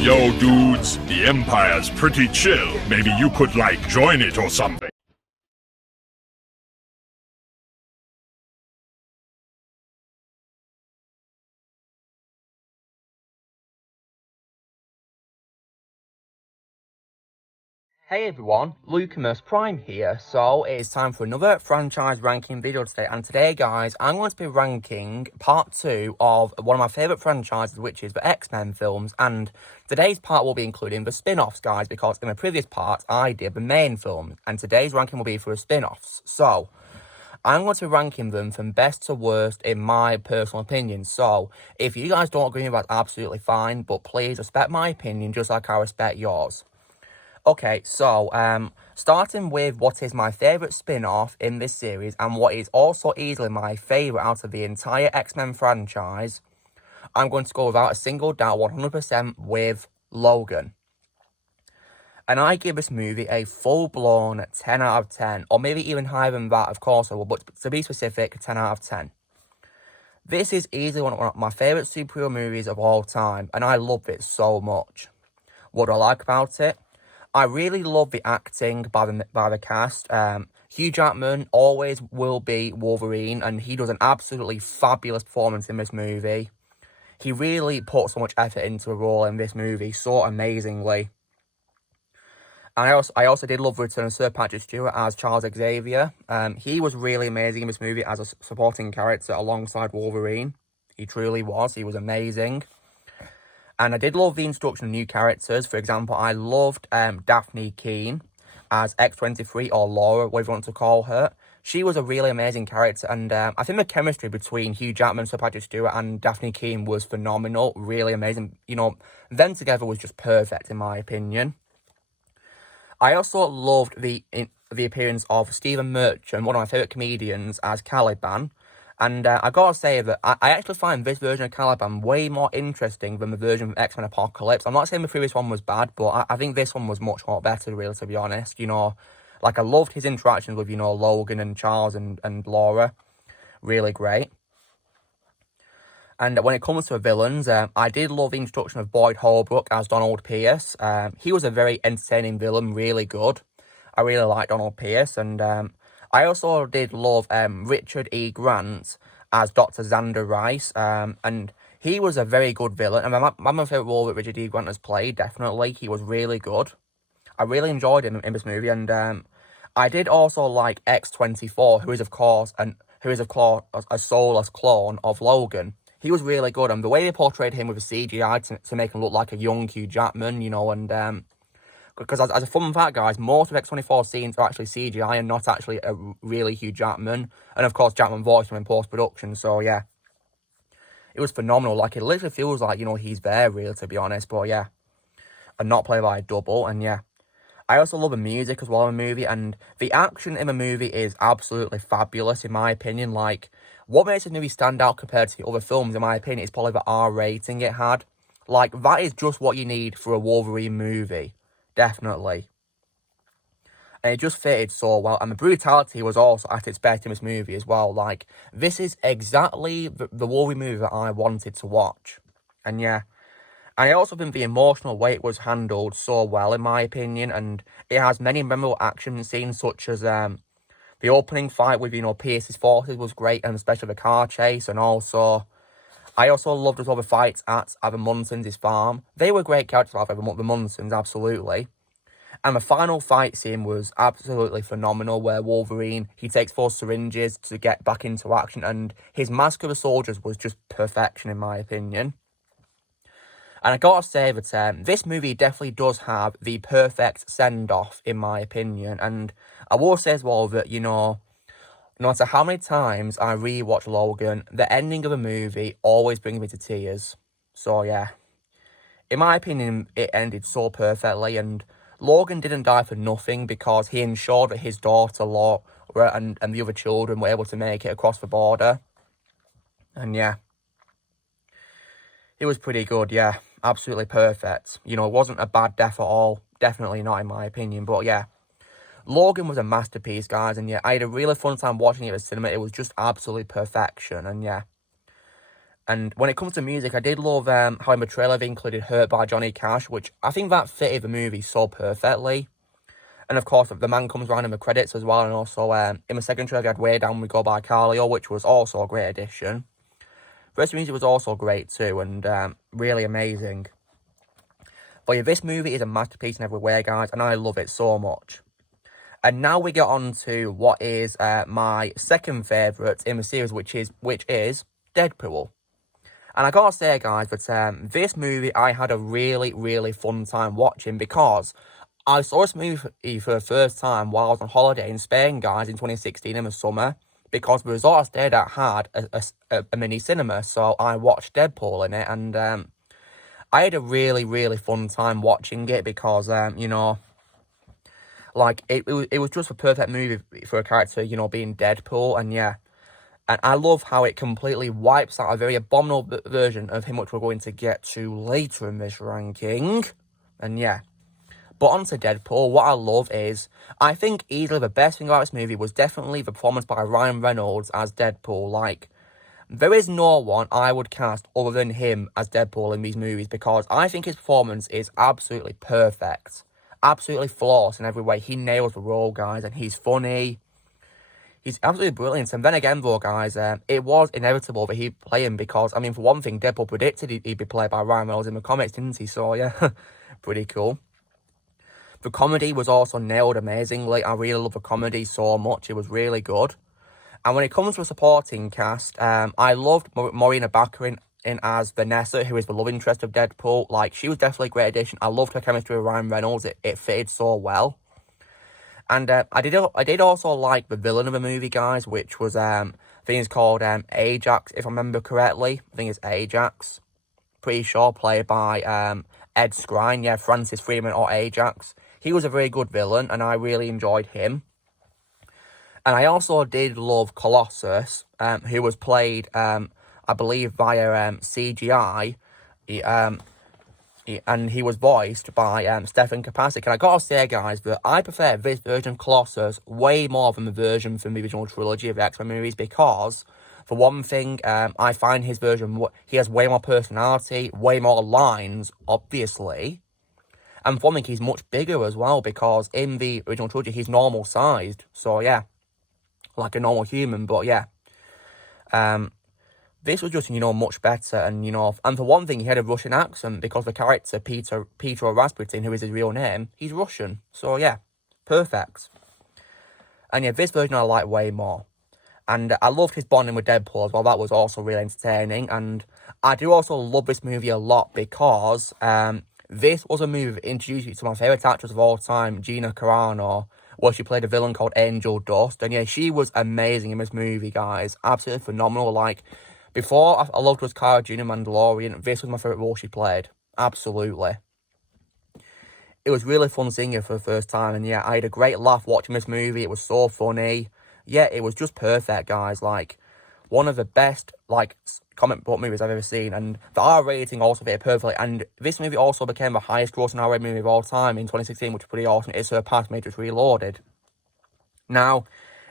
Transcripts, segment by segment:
Yo, dudes, the Empire's pretty chill. Maybe you could, join it or something. Hey everyone, Lucamus Prime here. So it's time for another franchise ranking video today, and today guys I'm going to be ranking part 2 of one of my favourite franchises, which is the X-Men films, and today's part will be including the spin-offs guys, because in the previous part I did the main film, and today's ranking will be for the spin-offs. So I'm going to be ranking them from best to worst in my personal opinion. So if you guys don't agree with that, that's absolutely fine, but please respect my opinion just like I respect yours. Okay, so, starting with what is my favourite spin-off in this series, and what is also easily my favourite out of the entire X-Men franchise, I'm going to go without a single doubt 100% with Logan. And I give this movie a full-blown 10 out of 10, or maybe even higher than that, of course I will, but to be specific, 10 out of 10. This is easily one of my favourite superhero movies of all time, and I love it so much. What do I like about it? I really love the acting by the cast. Hugh Jackman always will be Wolverine, and he does an absolutely fabulous performance in this movie. He really put so much effort into a role in this movie, so amazingly. And I also did love the return of Sir Patrick Stewart as Charles Xavier. He was really amazing in this movie as a supporting character alongside Wolverine. He truly was. He was amazing. And I did love the introduction of new characters. For example, I loved Daphne Keane as X-23, or Laura, whatever you want to call her. She was a really amazing character, and I think the chemistry between Hugh Jackman, Sir Patrick Stewart, and Daphne Keane was phenomenal, really amazing. You know, them together was just perfect, in my opinion. I also loved the appearance of Stephen Merchant, one of my favourite comedians, as Caliban. And I gotta say that I actually find this version of Caliban way more interesting than the version of X-Men Apocalypse. I'm not saying the previous one was bad, but I think this one was much more better, really, to be honest. You know, I loved his interactions with, Logan and Charles and Laura. Really great. And when it comes to the villains, I did love the introduction of Boyd Holbrook as Donald Pierce. He was a very entertaining villain, really good. I really liked Donald Pierce, and I also did love Richard E. Grant as Dr. Xander Rice, and he was a very good villain. And my favourite role that Richard E. Grant has played, definitely. He was really good. I really enjoyed him in this movie, and I did also like X-24, who is of course a soulless clone of Logan. He was really good, and the way they portrayed him with the CGI to make him look like a young Hugh Jackman, and because as a fun fact, guys, most of X-24 scenes are actually CGI and not actually a really Hugh Jackman. And of course, Jackman voiced him in post-production, so yeah. It was phenomenal. It literally feels like, he's there, really, to be honest. But yeah, and not played by a double, and yeah. I also love the music as well in the movie, and the action in the movie is absolutely fabulous, in my opinion. What makes this movie stand out compared to the other films, in my opinion, is probably the R rating it had. That is just what you need for a Wolverine movie. Definitely. And it just fitted so well. And the brutality was also at its best in this movie as well. This is exactly the Wolverine movie that I wanted to watch. And yeah. And I also think the emotional weight was handled so well, in my opinion. And it has many memorable action scenes, such as the opening fight with, Pierce's forces was great. And especially the car chase. And also, I also loved as well the fights at the Mutants' farm. They were great characters, the Mutants, absolutely. And the final fight scene was absolutely phenomenal, where Wolverine, he takes 4 syringes to get back into action, and his Mask of the Soldiers was just perfection, in my opinion. And I gotta say that this movie definitely does have the perfect send-off, in my opinion. And I will say as well that, no matter how many times I rewatch Logan, the ending of the movie always brings me to tears. So yeah, in my opinion, it ended so perfectly, and Logan didn't die for nothing, because he ensured that his daughter, Laura, and the other children were able to make it across the border. And yeah, it was pretty good, yeah. Absolutely perfect. It wasn't a bad death at all. Definitely not, in my opinion. But yeah, Logan was a masterpiece, guys. And yeah, I had a really fun time watching it at the cinema. It was just absolute perfection. And yeah. And when it comes to music, I did love how in the trailer they included Hurt by Johnny Cash, which I think that fitted the movie so perfectly. And of course, the man comes around in the credits as well. And also in the second trailer, they had Way Down We Go by Carlio, which was also a great addition. The rest of the music was also great too, and really amazing. But yeah, this movie is a masterpiece in every way, guys, and I love it so much. And now we get on to what is my second favourite in the series, which is Deadpool. And I gotta say, guys, that this movie I had a really, really fun time watching, because I saw this movie for the first time while I was on holiday in Spain, guys, in 2016 in the summer, because the resort I stayed at had a mini cinema, so I watched Deadpool in it, and I had a really, really fun time watching it, because, you know, like, it was just a perfect movie for a character, you know, being Deadpool, and yeah. And I love how it completely wipes out a very abominable version of him, which we're going to get to later in this ranking. And yeah. But on to Deadpool, what I love is, I think easily the best thing about this movie was definitely the performance by Ryan Reynolds as Deadpool. Like, there is no one I would cast other than him as Deadpool in these movies, because I think his performance is absolutely perfect. Absolutely flawless in every way. He nails the role, guys, and he's funny. He's absolutely brilliant. And then again, though, guys, it was inevitable that he'd play him, because, I mean, for one thing, Deadpool predicted he'd be played by Ryan Reynolds in the comics, didn't he? So, yeah, pretty cool. The comedy was also nailed amazingly. I really love the comedy so much. It was really good. And when it comes to a supporting cast, I loved Morena Baccarin in as Vanessa, who is the love interest of Deadpool. Like, she was definitely a great addition. I loved her chemistry with Ryan Reynolds. It fitted so well. And I did also like the villain of the movie, guys, which was, I think it's called Ajax, if I remember correctly. I think it's Ajax. Pretty sure, played by Ed Skrein, yeah, Francis Freeman or Ajax. He was a very good villain, and I really enjoyed him. And I also did love Colossus, who was played, I believe, via CGI. And he was voiced by Stefan Kapasik. And I gotta say, guys, that I prefer this version of Colossus way more than the version from the original trilogy of the X-Men movies, because, for one thing, I find his version, he has way more personality, way more lines, obviously. And for one thing, he's much bigger as well, because in the original trilogy, he's normal-sized. So, yeah, like a normal human, but yeah. This was just, you know, much better, and, you know, and for one thing, he had a Russian accent, because the character, Peter Rasputin, who is his real name, he's Russian. So, yeah, perfect. And, yeah, this version I like way more. And I loved his bonding with Deadpool as well. That was also really entertaining. And I do also love this movie a lot, because this was a movie that introduced me to my favourite actress of all time, Gina Carano, where she played a villain called Angel Dust. And, yeah, she was amazing in this movie, guys. Absolutely phenomenal. Like, before, I loved was Cara June in Mandalorian. This was my favourite role she played. Absolutely. It was really fun seeing her for the first time. And yeah, I had a great laugh watching this movie. It was so funny. Yeah, it was just perfect, guys. Like, one of the best, like, comic book movies I've ever seen. And the R rating also fit perfectly. And this movie also became the highest grossing R-rated movie of all time in 2016, which is pretty awesome. It surpassed Matrix Reloaded. Now,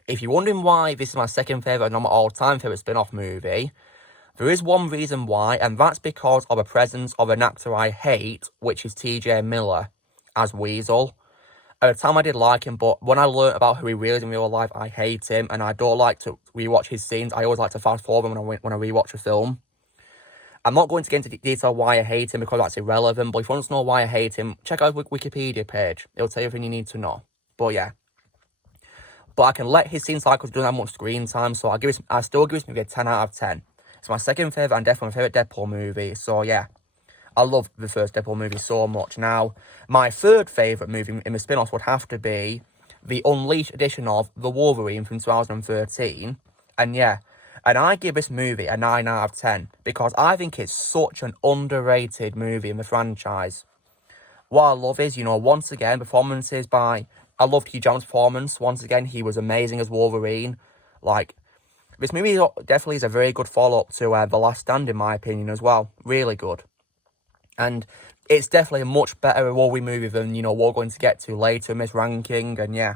if you're wondering why this is my second favourite and not my all-time favourite spin-off movie, there is one reason why, and that's because of the presence of an actor I hate, which is TJ Miller as Weasel. At the time I did like him, but when I learnt about who he really is in real life, I hate him, and I don't like to rewatch his scenes. I always like to fast forward when I rewatch a film. I'm not going to get into detail why I hate him, because that's irrelevant, but if you want to know why I hate him, check out his Wikipedia page. It'll tell you everything you need to know. But yeah. But I can let his scene cycles do that much screen time, so I still give this movie a 10 out of 10. It's my second favourite and definitely my favourite Deadpool movie. So, yeah. I love the first Deadpool movie so much. Now, my third favourite movie in the spin-offs would have to be the Unleashed edition of The Wolverine from 2013. And, yeah. And I give this movie a 9 out of 10. Because I think it's such an underrated movie in the franchise. What I love is, you know, once again, performances by... I loved Hugh Jackman's performance. Once again, he was amazing as Wolverine. Like... This movie definitely is a very good follow-up to The Last Stand, in my opinion, as well. Really good. And it's definitely a much better Wolverine movie than, you know, what we're going to get to later in this ranking. And, yeah.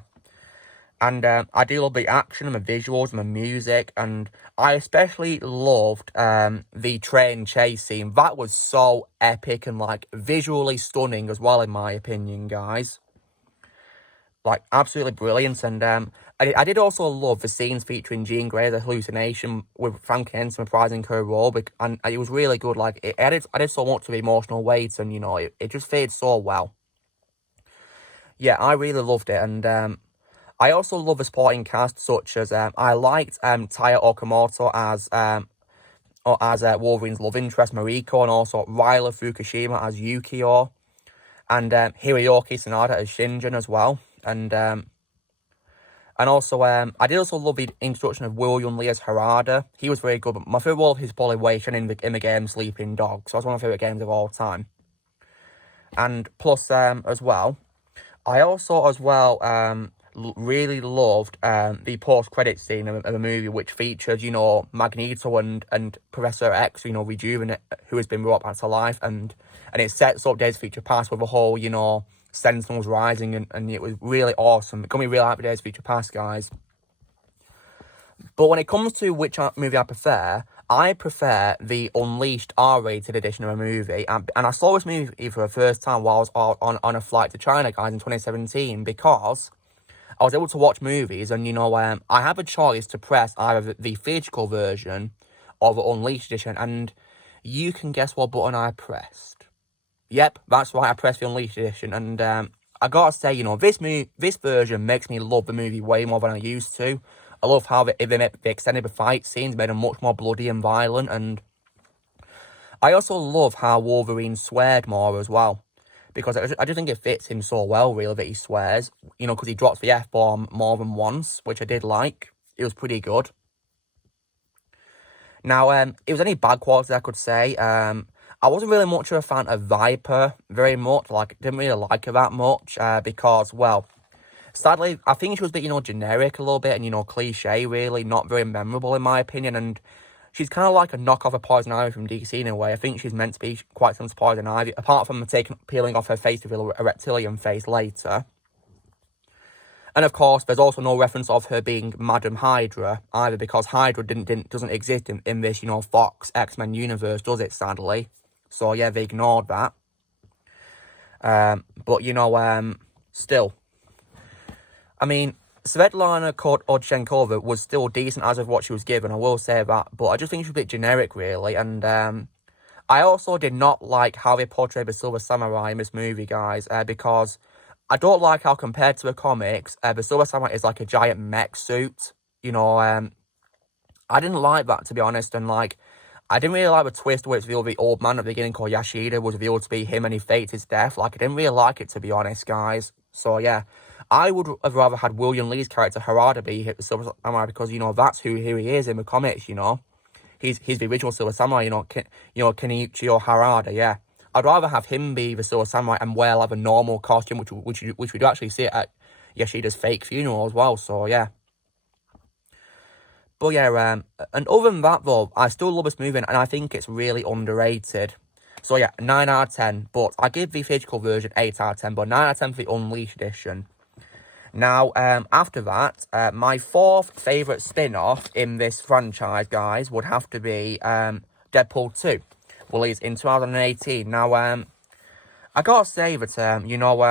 And I do love the action and the visuals and the music, and I especially loved the train chase scene. That was so epic and, like, visually stunning as well, in my opinion, guys. Like, absolutely brilliant. And I did also love the scenes featuring Jean Grey's hallucination with Frank Henson reprising her role, and it was really good. Like, it added so much to the emotional weight, and, you know, it just fitted so well. Yeah, I really loved it. And I also love the supporting cast, such as I liked Taya Okamoto as Wolverine's love interest Mariko, and also Ryla Fukushima as Yukio, and Hiroyuki Sanada as Shinjin as well. And also, I did also love the introduction of William Lee as Harada. He was very good, but my favourite role of his probably Wei-shin in the game Sleeping Dog, so that's one of my favourite games of all time. And plus, as well, I also, as well, really loved the post-credit scene of the movie, which featured, you know, Magneto and Professor X, you know, Rejuvenate, who has been brought back to life, and it sets up Days of Future Past with a whole, you know, Sentinels Rising, and it was really awesome. It got me really happy Days of Future Past, guys. But when it comes to which movie I prefer the Unleashed R-rated edition of a movie. And I saw this movie for the first time while I was on a flight to China, guys, in 2017, because I was able to watch movies, and, you know, I have a choice to press either the theatrical version or the Unleashed edition, and you can guess what button I pressed. Yep, that's right, I pressed the Unleashed edition, and I gotta say, you know, this version makes me love the movie way more than I used to. I love how they extended the fight scenes, made them much more bloody and violent, and I also love how Wolverine sweared more as well, because I just think it fits him so well, really, that he swears, you know, because he drops the F-bomb more than once, which I did like. It was pretty good. Now, it was any bad qualities I could say. I wasn't really much of a fan of Viper, very much, like, didn't really like her that much, because, well, sadly, I think she was a bit, you know, generic a little bit, and, you know, cliche, really, not very memorable in my opinion, and she's kind of like a knockoff of Poison Ivy from DC in a way. I think she's meant to be quite similar to Poison Ivy, apart from peeling off her face to reveal a reptilian face later. And of course, there's also no reference of her being Madam Hydra either, because Hydra doesn't exist in this, you know, Fox X-Men universe, does it, sadly? So yeah, they ignored that. But, you know, still. I mean, Svetlana Ochenkova was still decent as of what she was given, I will say that, but I just think she was a bit generic, really, and I also did not like how they portrayed the Silver Samurai in this movie, guys, because I don't like how, compared to the comics, the Silver Samurai is like a giant mech suit, you know. I didn't like that, to be honest, and, like, I didn't really like the twist where it's revealed the old man at the beginning called Yashida was revealed to be him and he faked his death. Like, I didn't really like it, to be honest, guys. So, yeah, I would have rather had William Lee's character Harada be the Silver Samurai, because, you know, that's who he is in the comics, you know. He's the original Silver Samurai, you know, Kenichi or Harada, yeah. I'd rather have him be the Silver Samurai and wear, like, a normal costume, which we do actually see at Yashida's fake funeral as well, so, yeah. But yeah, and other than that, though, I still love this movie, and I think it's really underrated. So yeah, 9 out of 10, but I give the physical version 8 out of 10, but 9 out of 10 for the Unleashed edition. Now, after that, my fourth favourite spin-off in this franchise, guys, would have to be Deadpool 2, released in 2018. Now, I gotta say that, you know,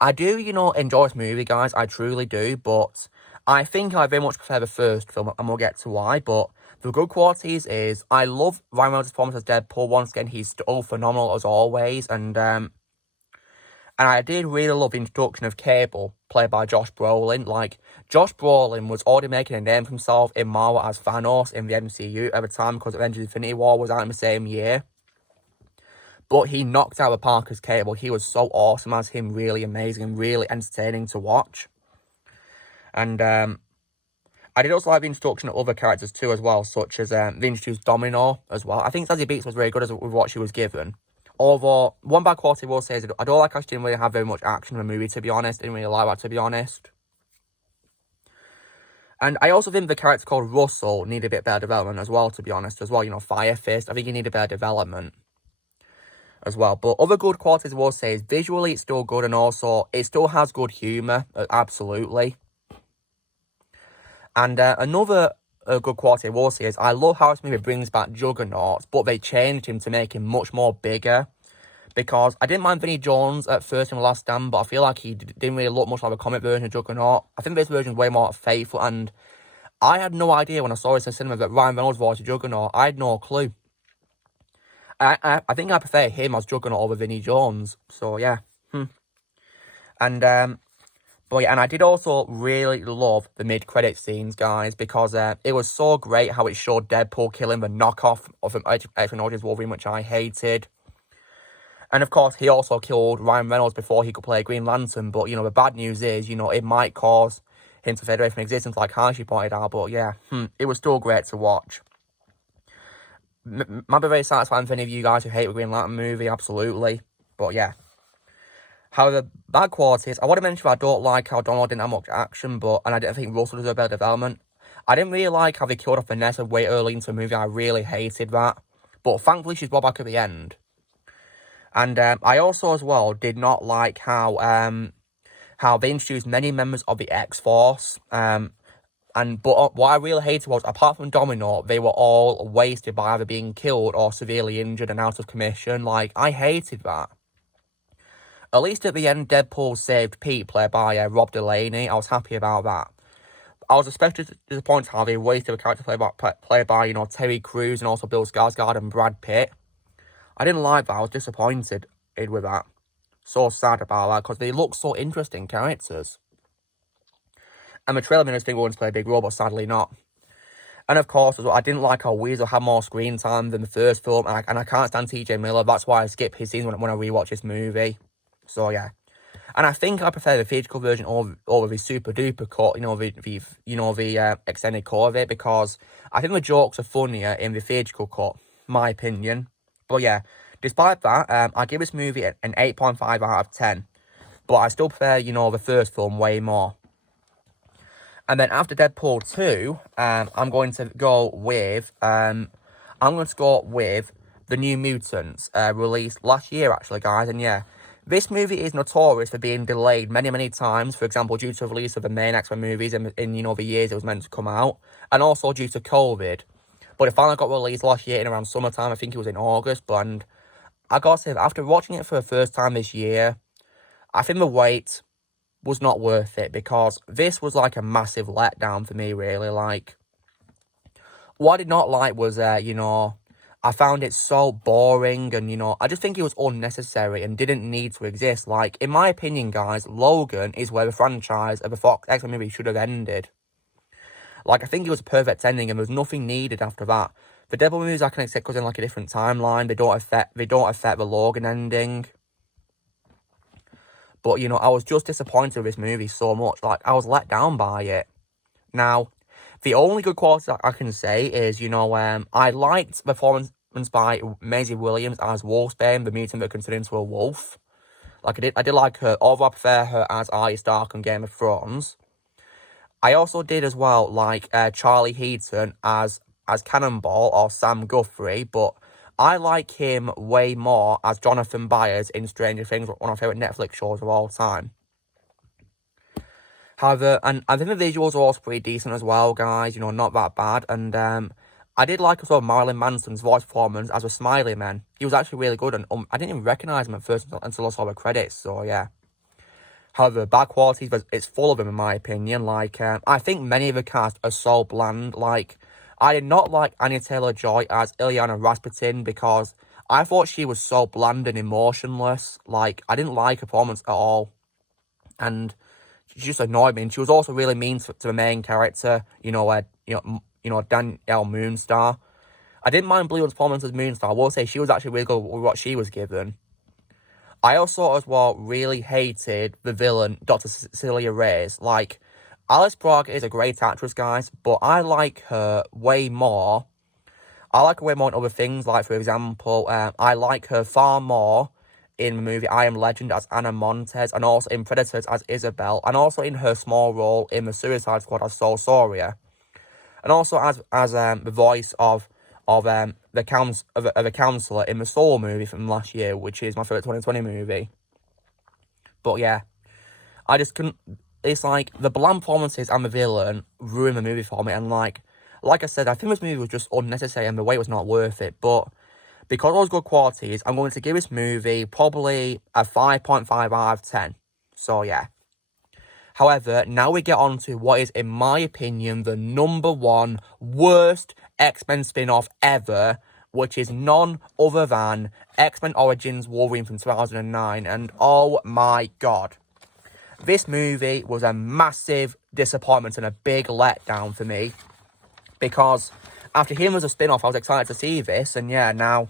I do, you know, enjoy this movie, guys, I truly do, but I think I very much prefer the first film, and we'll get to why, but the good qualities is, I love Ryan Reynolds' performance as Deadpool. Once again, he's still phenomenal as always, and I did really love the introduction of Cable, played by Josh Brolin. Like, Josh Brolin was already making a name for himself in Marvel as Thanos in the MCU at the time, because Avengers Infinity War was out in the same year. But he knocked out the park as Cable. He was so awesome as him, really amazing and really entertaining to watch. And I did also like the introduction of other characters too as well, such as they introduced Domino as well. I think Zazie Beetz was very good with what she was given. Although, one bad quality I will say is I don't like how she didn't really have very much action in the movie, to be honest. I didn't really like that, to be honest. And I also think the character called Russell needed a bit better development as well, to be honest, as well. You know, Fire Fist, I think he needed better development. as well. But other good qualities I will say is visually it's still good, and also it still has good humour, absolutely. And another good quality I will say is I love how this movie brings back Juggernaut, but they changed him to make him much more bigger. Because I didn't mind Vinnie Jones at first in The Last Stand, but I feel like he didn't really look much like a comic version of Juggernaut. I think this version is way more faithful, and I had no idea when I saw this in cinema that Ryan Reynolds voiced Juggernaut. I had no clue. I think I prefer him as Juggernaut over Vinnie Jones. So yeah. And but yeah, and I did also really love the mid-credit scenes, guys, because it was so great how it showed Deadpool killing the knockoff of X-Men Origins Wolverine, which I hated. And of course, he also killed Ryan Reynolds before he could play Green Lantern. But, the bad news is, it might cause him to fade away from existence, like Harshi pointed out. But yeah, it was still great to watch. Might be very satisfying for any of you guys who hate the Green Lantern movie, absolutely. But yeah. However, bad qualities, I want to mention I don't like how Donald didn't have much action, and I didn't think Russell deserved better development. I didn't really like how they killed off Vanessa way early into the movie. I really hated that. But thankfully, she's brought back at the end. And I also, as well, did not like how they introduced many members of the X-Force. But what I really hated was, apart from Domino, they were all wasted by either being killed or severely injured and out of commission. Like, I hated that. At least at the end, Deadpool saved Pete, played by Rob Delaney. I was happy about that. I was especially disappointed how they wasted a character played by Terry Crews and also Bill Skarsgård and Brad Pitt. I didn't like that. I was disappointed with that. So sad about that, because they look so interesting characters. And the trailer made us think we're going to play a big role, but sadly not. And of course, as well, I didn't like how Weasel had more screen time than the first film, and I can't stand TJ Miller. That's why I skip his scenes when I rewatch this movie. So yeah. And I think I prefer the theatrical version over the super duper cut, the extended cut of it, because I think the jokes are funnier in the theatrical cut, my opinion. But yeah, despite that, I give this movie an 8.5 out of 10. But I still prefer, the first film way more. And then after Deadpool 2, I'm going to go with the New Mutants, released last year, actually, guys. And yeah, this movie is notorious for being delayed many, many times. For example, due to the release of the main X-Men movies in the years it was meant to come out. And also due to COVID. But it finally got released last year in around summertime. I think it was in August. And I gotta say, after watching it for the first time this year, I think the wait was not worth it, because this was like a massive letdown for me, really. Like, what I did not like was, I found it so boring, and, I just think it was unnecessary and didn't need to exist. Like, in my opinion, guys, Logan is where the franchise of the Fox X-Men movie should have ended. Like, I think it was a perfect ending, and there was nothing needed after that. The Deadpool movies I can accept because in like a different timeline. They don't affect the Logan ending. But I was just disappointed with this movie so much. Like, I was let down by it. Now, the only good quality I can say is, I liked the performance by Maisie Williams as Wolfsbane, the mutant that can turn into a wolf. Like, I did like her, although I prefer her as Arya Stark on Game of Thrones. I also did as well like Charlie Heaton as Cannonball or Sam Guthrie, but I like him way more as Jonathan Byers in Stranger Things, one of my favourite Netflix shows of all time. However, and I think the visuals are also pretty decent as well, guys, not that bad. And I did like as well Marilyn Manson's voice performance as a Smiley Man. He was actually really good, and I didn't even recognise him at first until I saw the credits, so yeah. However, bad qualities, but it's full of them in my opinion. Like, I think many of the cast are so bland. Like, I did not like Anya Taylor-Joy as Ileana Rasputin, because I thought she was so bland and emotionless. Like, I didn't like her performance at all. And she just annoyed me. And she was also really mean to the main character, Danielle Moonstar. I didn't mind Blue One's performance as Moonstar. I will say she was actually really good with what she was given. I also, as well, really hated the villain, Dr. Cecilia Reyes. Like, Alice Braga is a great actress, guys, but I like her way more. I like her way more in other things. Like, for example, I like her far more in the movie I Am Legend as Anna Montez, and also in Predators as Isabel, and also in her small role in the Suicide Squad as Sol Soria. And also as the voice of a counsellor in the Soul movie from last year, which is my favourite 2020 movie. But yeah, I just couldn't. It's like the bland performances and the villain ruined the movie for me, and like I said, I think this movie was just unnecessary and the wait was not worth it. But because of those good qualities, I'm going to give this movie probably a 5.5 out of 10. So yeah. However, now we get on to what is, in my opinion, the number one worst X-Men spin-off ever, which is none other than X-Men Origins Wolverine from 2009. And oh my god. This movie was a massive disappointment and a big letdown for me. Because after hearing it was a spin-off, I was excited to see this. And yeah, now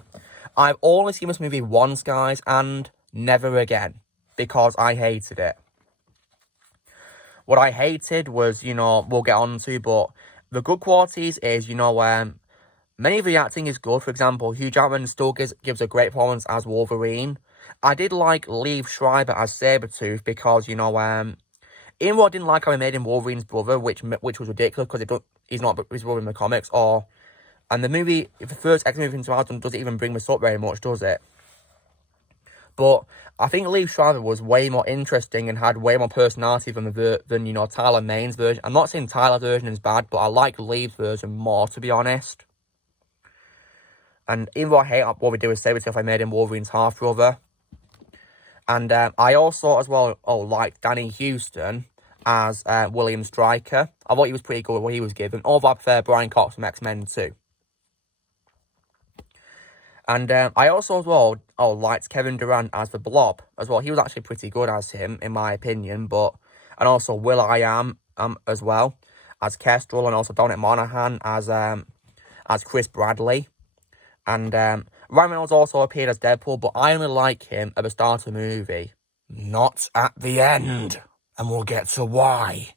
I've only seen this movie once, guys, and never again. Because I hated it. What I hated was, we'll get on to, but the good qualities is, many of the acting is good. For example, Hugh Jackman still gives a great performance as Wolverine. I did like Liev Schreiber as Sabretooth because, even though I didn't like how he made him Wolverine's brother, which was ridiculous because he's not his brother in the comics, and the first X-Men movie in 2000 doesn't even bring this up very much, does it? But I think Liev Schreiber was way more interesting and had way more personality than Tyler Maine's version. I'm not saying Tyler's version is bad, but I like Liev's version more, to be honest. And even though I hate what we do with Sabretooth, I made him Wolverine's half-brother. And I also, as well, like Danny Houston as William Stryker. I thought he was pretty good with what he was given. Although I prefer Brian Cox from X-Men too. And I also, as well, liked Kevin Durant as the Blob, as well. He was actually pretty good as him, in my opinion. And also Will.i.am as well, as Kestrel, and also Dominic Monaghan as Chris Bradley. And Ryan Reynolds also appeared as Deadpool, but I only like him at the start of the movie. Not at the end. And we'll get to why.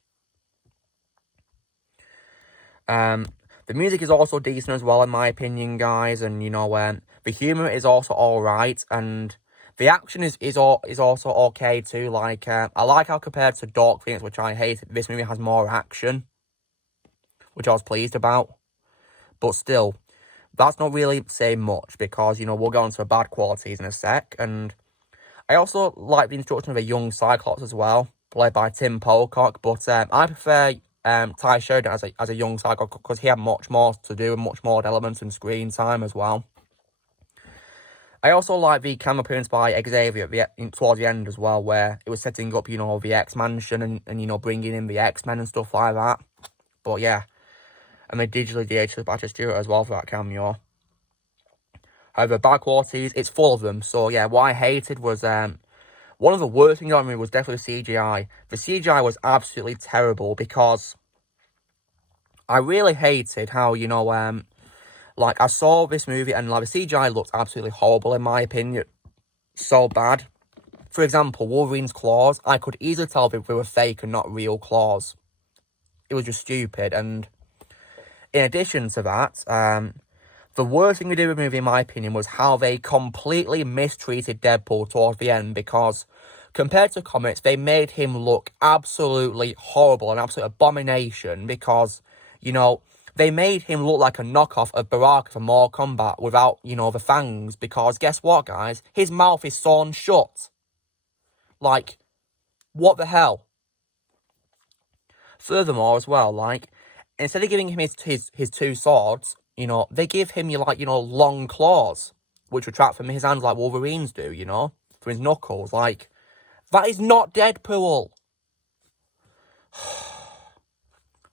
The music is also decent as well, in my opinion, guys. And, the humour is also alright. And the action is also okay, too. Like, I like how compared to Dark Phoenix, which I hate, this movie has more action. Which I was pleased about. But still, that's not really saying much. Because, we'll go on to the bad qualities in a sec. And I also like the introduction of a young Cyclops as well. Played by Tim Pocock. But I prefer Ty Sheridan as a young Cyclops because he had much more to do and much more elements and screen time as well. I also like the camera appearance by Xavier towards the end as well, where it was setting up, the X-Mansion and bringing in the X-Men and stuff like that. But yeah, and they digitally de-aged Patrick Stewart as well for that cameo. However, bad qualities, it's full of them. So yeah, what I hated was one of the worst things on me was definitely CGI. The CGI was absolutely terrible because I really hated how, like, I saw this movie and, like, the CGI looked absolutely horrible, in my opinion. So bad. For example, Wolverine's claws, I could easily tell if they were fake and not real claws. It was just stupid. And in addition to that, the worst thing they did with the movie, in my opinion, was how they completely mistreated Deadpool towards the end. Because compared to comics, they made him look absolutely horrible, an absolute abomination. Because, they made him look like a knockoff of Baraka from Mortal Kombat without, the fangs. Because guess what, guys? His mouth is sawn shut. Like, what the hell? Furthermore, as well, like, instead of giving him his two swords, they give him, long claws, which retract from his hands like Wolverine's do, from his knuckles. Like, that is not Deadpool.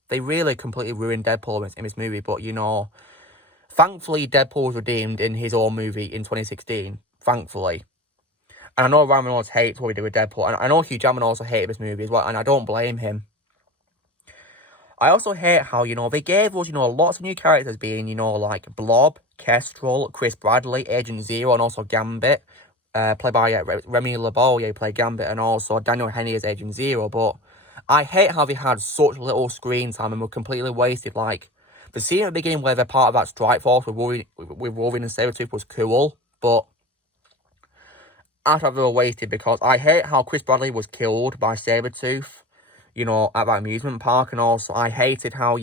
They really completely ruined Deadpool in this movie, but, thankfully, Deadpool was redeemed in his own movie in 2016. Thankfully. And I know Ryan Reynolds hates what he did with Deadpool, and I know Hugh Jackman also hated this movie as well, and I don't blame him. I also hate how, they gave us, lots of new characters being, like Blob, Kestrel, Chris Bradley, Agent Zero, and also Gambit, played by Remy LeBeau, he played Gambit, and also Daniel Henney as Agent Zero, but I hate how they had such little screen time and were completely wasted. Like, the scene at the beginning where they're part of that strike force with Wolverine and Sabretooth was cool, but after they were wasted because I hate how Chris Bradley was killed by Sabretooth, at that amusement park, and also I hated how,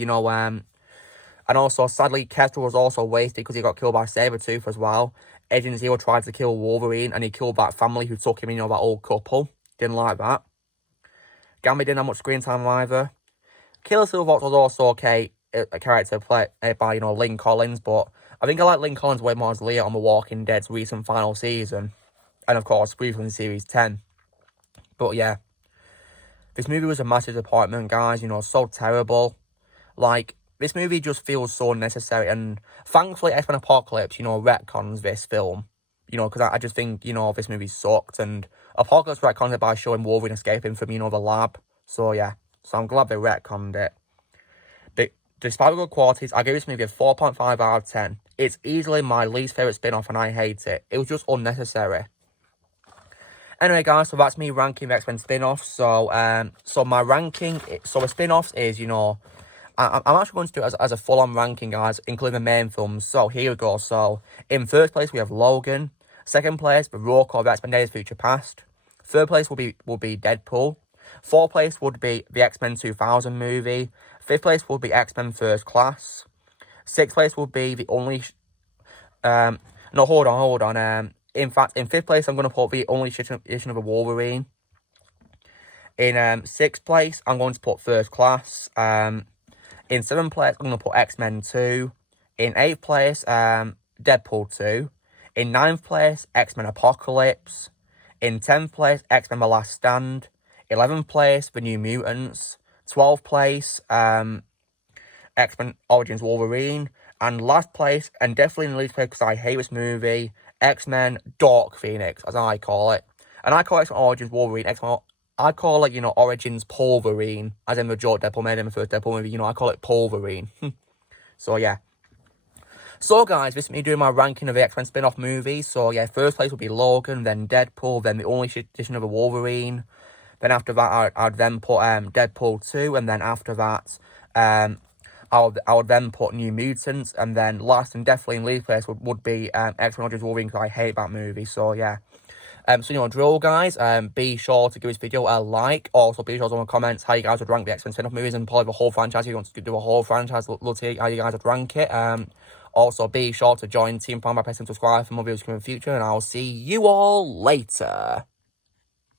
And also, sadly, Kessler was also wasted because he got killed by Sabretooth as well. Agent Zero tried to kill Wolverine, and he killed that family who took him, you know, that old couple. Didn't like that. Gambit didn't have much screen time either. Killer Silverfox was also okay, a character played by, you know, Lynn Collins, but I think I like Lynn Collins way more as Leah on The Walking Dead's recent final season. And of course, briefly in Series 10. But yeah, this movie was a massive disappointment, guys, you know, so terrible. Like, this movie just feels so unnecessary, and thankfully X-Men Apocalypse, you know, retcons this film. You know, because I just think, you know, this movie sucked, and Apocalypse retconned it by showing Wolverine escaping from, you know, the lab. So yeah, so I'm glad they retconned it. But despite the good qualities, I give this movie a 4.5 out of 10. It's easily my least favourite spin-off, and I hate it. It was just unnecessary. Anyway, guys, so that's me ranking the X-Men spin-offs. So my ranking, so the spin-offs is, you know, I'm actually going to do it as a full-on ranking, guys, including the main films. So here we go. So in first place, we have Logan. Second place, the Raw of X-Men Days of Future Past. Third place will be Deadpool. Fourth place would be the X-Men 2000 movie. Fifth place will be X-Men First Class. Sixth place will be the only... no, hold on. In fact, in fifth place, I'm going to put the only edition of a Wolverine. In sixth place, I'm going to put First Class. In seventh place, I'm going to put X-Men 2. In eighth place, Deadpool 2. In ninth place, X-Men Apocalypse. In 10th place, X-Men The Last Stand. 11th place, The New Mutants. 12th place, X-Men Origins Wolverine. And last place, and definitely in the least place because I hate this movie, X-Men Dark Phoenix, as I call it. And I call X-Men Origins Wolverine, I call it, you know, Origins Pulverine, as in the joke Deadpool made in the first Deadpool movie, you know, I call it Pulverine. So, yeah. So, guys, this is me doing my ranking of the X-Men spin-off movies. So, yeah, first place would be Logan, then Deadpool, then the only edition of a Wolverine. Then after that, I'd then put Deadpool 2, and then after that, I would then put New Mutants, and then last and definitely in least place would be X-Men Origins Wolverine, because I hate that movie. So, yeah. So, you know, drill, guys, be sure to give this video a like. Also, be sure to comment how you guys would rank the X-Men spin-off movies and probably the whole franchise. If you want to do a whole franchise, love to hear how you guys would rank it. Also, be sure to join Team Fan by pressing subscribe for more videos coming in the future, and I'll see you all later.